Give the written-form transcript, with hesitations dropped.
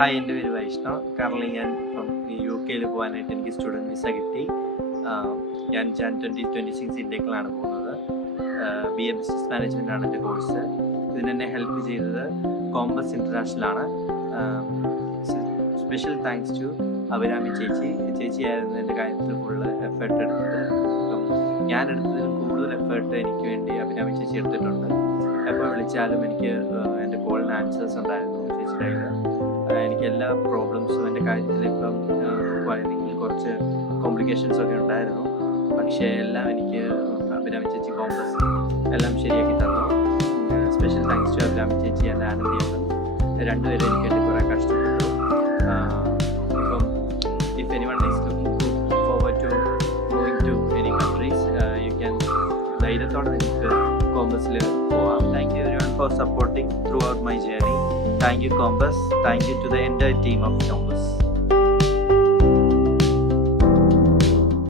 Hi, എൻ്റെ പേര് Vaishnav. Currently ഞാൻ ഇപ്പം UK പോകാനായിട്ട് എനിക്ക് സ്റ്റുഡൻറ്റ് വിസ കിട്ടി. ഞാൻ ജാൻ 2026 ഇൻടേക്കിലാണ് പോകുന്നത്. BA ബിസിനസ് മാനേജ്മെൻ്റ് ആണ് എൻ്റെ കോഴ്സ്. ഇതിനെന്നെ ഹെൽപ്പ് ചെയ്തത് കോമ്പസ് ഇൻ്റർനാഷണലാണ്. സ്പെഷ്യൽ താങ്ക്സ് ടു അഭിരാമി ചേച്ചിയായിരുന്നു എൻ്റെ കാര്യത്തിൽ ഫുള്ള് എഫേർട്ട് എടുത്തത്. അപ്പം ഞാൻ എടുത്തതിലും കൂടുതൽ എഫേർട്ട് എനിക്ക് വേണ്ടി അഭിരാമി ചേച്ചി എടുത്തിട്ടുണ്ട്. എപ്പോൾ വിളിച്ചാലും എനിക്ക് എൻ്റെ കോളിന് ആൻസേഴ്സ് ഉണ്ടായിരുന്നു ചേച്ചിയുടെ കയ്യിൽ. എനിക്ക് എല്ലാ പ്രോബ്ലംസും എൻ്റെ കാര്യത്തിൽ ഇപ്പം നോക്കുവാണെങ്കിൽ കുറച്ച് കോംപ്ലിക്കേഷൻസൊക്കെ ഉണ്ടായിരുന്നു. പക്ഷേ എല്ലാം എനിക്ക് അഭിരാമി ചേച്ചി കോമ്പസ് എല്ലാം ശരിയാക്കി തന്നു. സ്പെഷ്യൽ താങ്ക്സ് ടു അഭിരാമി ചേച്ചി ആൻഡ് ആനന്ദി അമ്മൻ. രണ്ടുപേരും എനിക്ക് വേണ്ടി കുറേ കഷ്ടപ്പെട്ടു. ഇപ്പം if anyone is looking forward to going to any countries, you can ധൈര്യത്തോടെ നിങ്ങൾക്ക് കോമ്പസിൽ പോവാം. Thank you everyone for supporting throughout my journey. Thank you Compass. Thank you to the entire team of Compass.